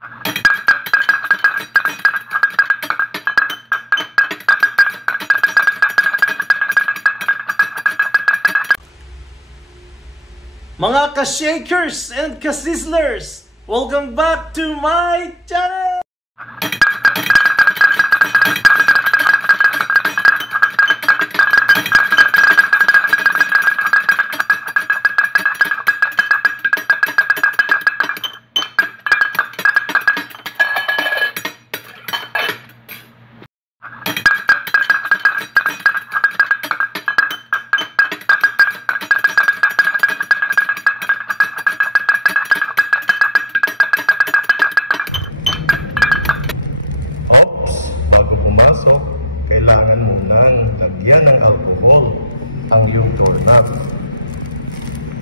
Mga ka-shakers and ka-sizzlers, welcome back to my channel! Kailangan munang lagyan ng alcohol ang iyong doorknob.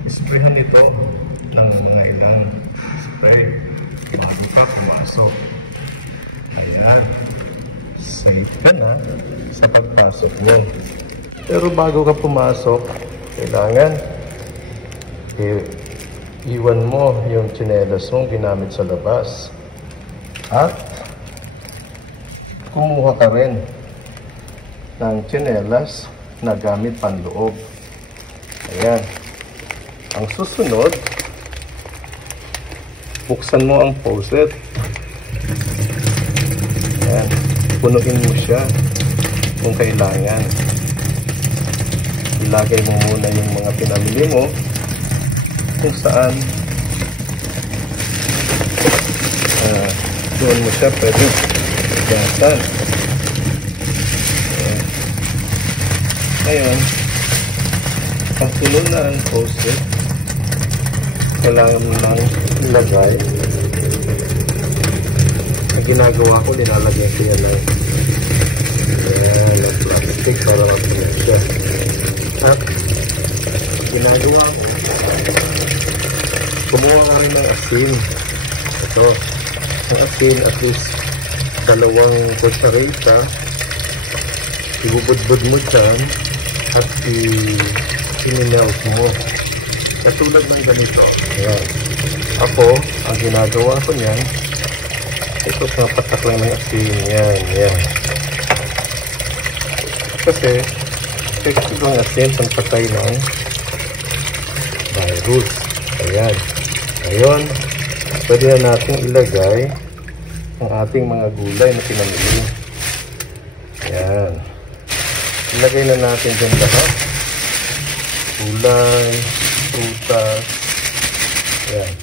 Isprayhan ito ng mga ilang spray bago ka pumasok. Ayan, safe ka na sa pagpasok mo. Pero bago ka pumasok, kailangan iwan mo yung tsinelas mong ginamit sa labas. At kumuha ka rin ng tsinelas na gamit panloob. Ayan. Ang susunod, buksan mo ang faucet. Ayan. Punuin mo siya kung kailangan. Ilagay mo muna yung mga pinamili mo kung saan doon mo siya pwede gasan. Ngayon, pag puno na ang faucet, kailangan mo lang ilagay. Ang ginagawa ko, nilalagay ko yan ng plastic para mapuno siya. At ginagawa ko, kumuha ka rin ng asin. Ito, ang asin at least 2 kutsarita. Ibubudbud mo dyan at i-melt mo. Katulad ng ganito. Ayan. Ako, ang ginagawa ko niyan, ito patak lang ng asin. Yan, yan. Kasi, effective ang asin pangpatay ng virus. Ayan. Ngayon, pwede na natin ilagay ang ating mga gulay na pinamili. Ayan. Ilagay na natin dyan lahat. Gulay, prutas. Ayan.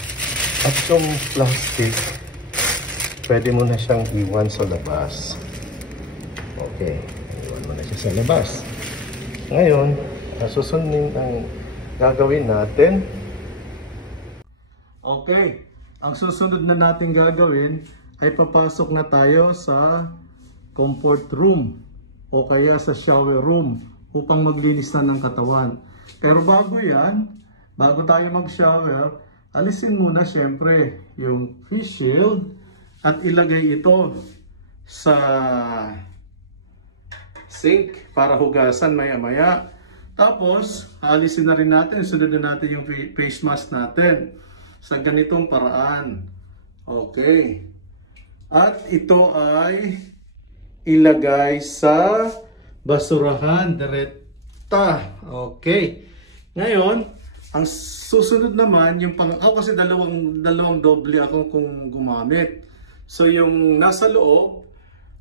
At yung plastic, pwede mo na siyang iwan sa labas. Okay. Iwan mo na siya sa labas. Ngayon, susunod ang gagawin natin. Okay. Ang susunod na natin gagawin ay papasok na tayo sa comfort room o kaya sa shower room upang maglinis na ng katawan. Pero bago yan, bago tayo mag-shower, alisin muna syempre yung face shield at ilagay ito sa sink para hugasan maya-maya. Tapos, alisin na rin natin, sunod na natin yung face mask natin sa ganitong paraan. Okay. At ito ay ilagay sa basurahan direkta. Okay. Ngayon, ang susunod naman, yung ako kasi dalawang doble ako kung gumamit. So yung nasa loob,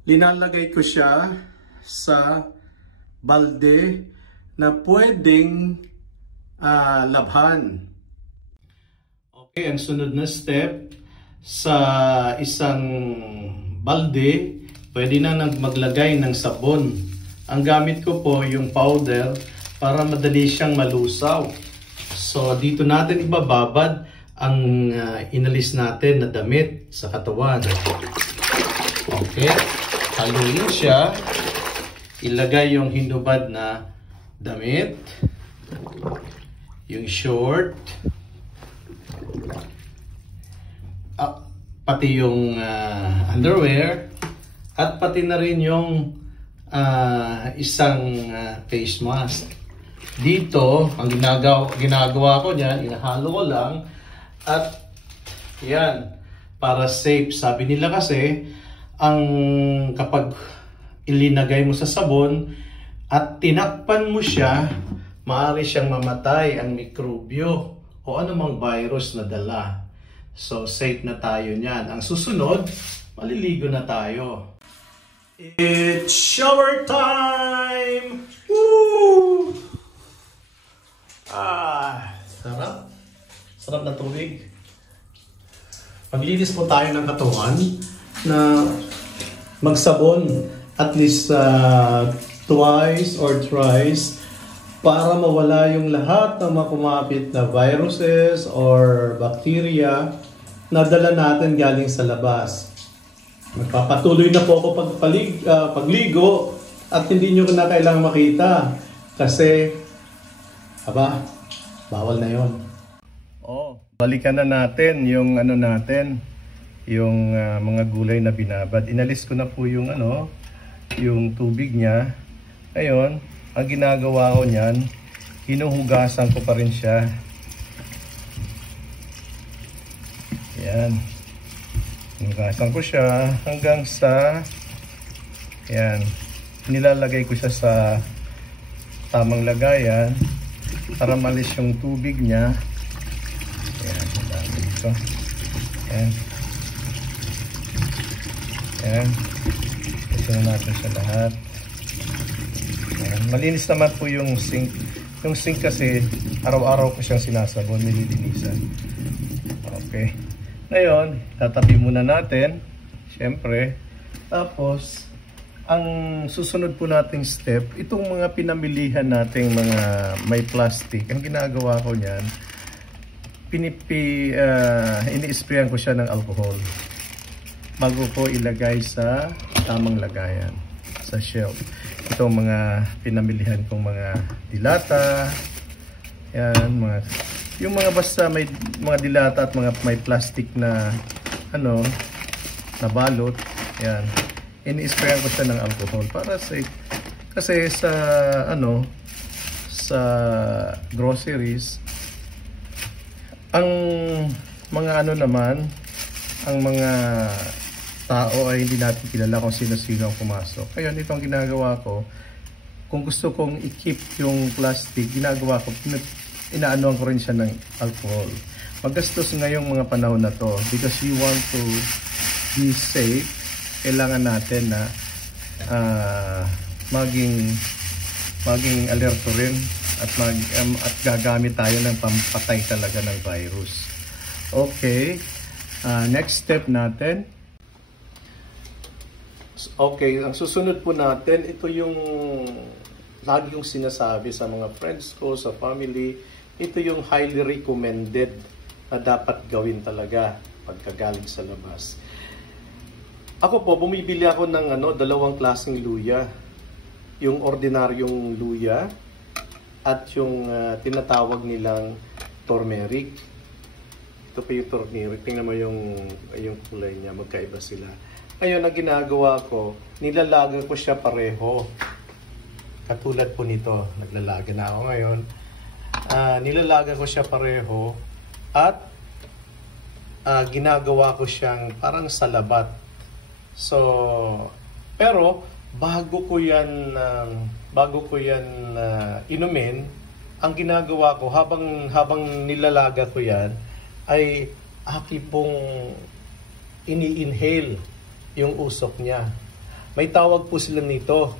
linalagay ko siya sa balde na pwedeng labhan. Okay, ang sunod na step, sa isang balde, pwede na maglagay ng sabon. Ang gamit ko po yung powder para madali siyang malusaw. So dito natin ibababad ang inalis natin na damit sa katawan. Okay, haluin siya. Ilagay yung hinubad na damit, yung short, pati yung underwear, at pati na rin yung isang face mask. Dito, ang ginagawa ko niyan, inahalo ko lang, at yan, para safe. Sabi nila kasi, ang kapag ilinagay mo sa sabon at tinakpan mo siya, maaari siyang mamatay ang mikrobyo o anumang virus na dala. So safe na tayo niyan. Ang susunod, maliligo na tayo. It's shower time! Woo! Sarap. Sarap na tubig. Maglinis po tayo ng katawan na magsabon at least twice or thrice para mawala yung lahat ng mga kumapit na viruses or bacteria na dala natin galing sa labas. Magpapatuloy na po ako pagligo at hindi nyo na kailangang makita kasi bawal na yon. Balikan na natin yung yung mga gulay na binabad. Inalis ko na po yung yung tubig niya. Ngayon, ang ginagawa ko niyan, hinuhugasan ko pa rin siya. Yan. Hinuhugasan ko siya hanggang sa nilalagay ko siya sa tamang lagayan para malis yung tubig niya. Yan, dami ito. Yan. Yan. Ito na natin sa lahat. Yan. Malinis naman po yung sink. Yung sink kasi, araw-araw ko siyang sinasabon, nililinisan. Okay. Ngayon, tatabi muna natin. Siyempre. Tapos, ang susunod po nating step, itong mga pinamilihan nating mga may plastic, ang ginagawa ko niyan, ini-sprayan ko siya ng alcohol bago ko ilagay sa tamang lagayan sa shelf. Itong mga pinamilihan kong mga dilata, yung mga basta may mga dilata at mga may plastic na na balot, ini-sprayan ko siya ng alcohol para safe. Kasi sa sa groceries, ang mga naman, ang mga tao ay hindi natin kilala kung sino-sino ang pumasok. Kaya ito ang ginagawa ko. Kung gusto kong i-keep yung plastic, ginagawa ko, inaanoan ko rin siya ng alcohol. Magastos ngayong mga panahon na to because we want to be safe. Kailangan natin na maging alerto rin at gagamit tayo ng pampatay talaga ng virus. Okay, next step natin. Okay, ang susunod po natin, ito yung lagi yung sinasabi sa mga friends ko, sa family, ito yung highly recommended na dapat gawin talaga pagkagaling sa labas. Ako po, bumibili ako ng dalawang klaseng luya. Yung ordinaryong luya at yung tinatawag nilang turmeric. Ito pa yung turmeric. Tingnan mo yung kulay niya, magkaiba sila. Ngayon, ang ginagawa ko, nilalaga ko siya pareho. Katulad po nito, naglalaga na ako ngayon. Nilalaga ko siya pareho at ginagawa ko siyang parang salabat. So, pero bago ko yan inumin, ang ginagawa ko habang nilalaga ko yan ay aki pong ini-inhale yung usok niya. May tawag po sila nito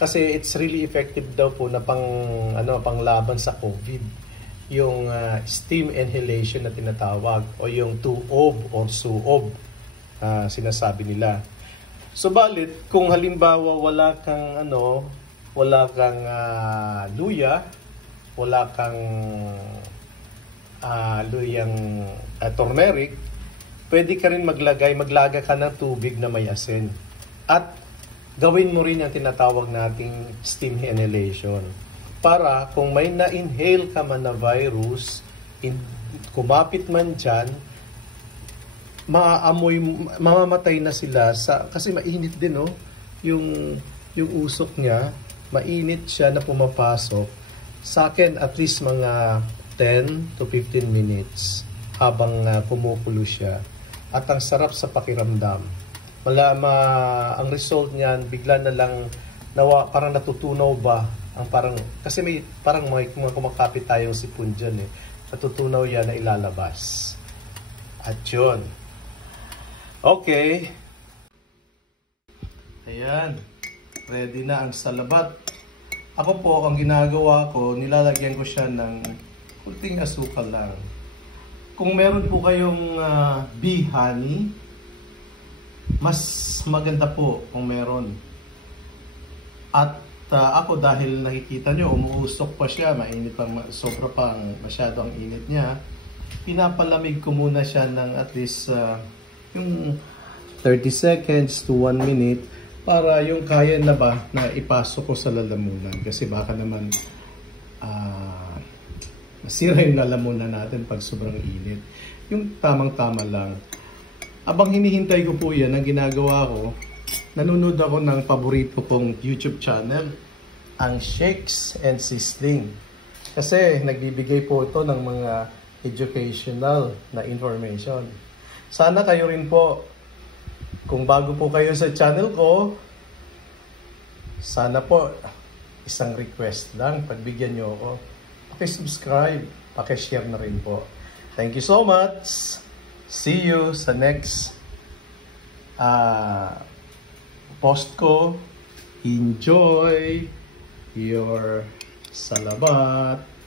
kasi it's really effective daw po na panglaban sa COVID. Yung steam inhalation na tinatawag o yung tuob or suob, sinasabi nila. Subalit, kung halimbawa wala kang luya, wala kang luyang turmeric, pwede ka rin maglaga ka ng tubig na may asin. At gawin mo rin yung tinatawag nating steam inhalation. Para kung may na-inhale ka man na virus, kumapit man dyan, mamamatay na sila kasi mainit din yung usok niya, mainit siya na pumapasok. Sa akin at least mga 10 to 15 minutes habang kumukulo siya. at ang sarap sa pakiramdam. Ang result niyan, bigla na lang parang natutunaw ba ang kasi may mga kumakapit tayong sipon dyan eh. Natutunaw yan na ilalabas. At yun. Okay. Ayan. Ready na ang salabat. Ako po, ang ginagawa ko, nilalagyan ko siya ng kunting asukal lang. Kung meron po kayong bee honey, mas maganda po kung meron. At ako, dahil nakikita nyo, umuusok pa siya, mainit pa, sobra pa, masyado ang init niya, pinapalamig ko muna siya ng at least yung 30 seconds to 1 minute para yung kaya na ba na ipasok ko sa lalamunan. Kasi baka naman masira yung lalamunan natin pag sobrang init. Yung tamang-tama lang. Abang hinihintay ko po yan, ang ginagawa ko, nanonood ako ng paborito kong YouTube channel, ang Shakes and Sizzling. Kasi nagbibigay po ito ng mga educational na information. Sana kayo rin po, kung bago po kayo sa channel ko, sana po isang request lang, pagbigyan nyo ako. Paki-subscribe, paki-share na rin po. Thank you so much. See you sa next post ko. Enjoy your salabat.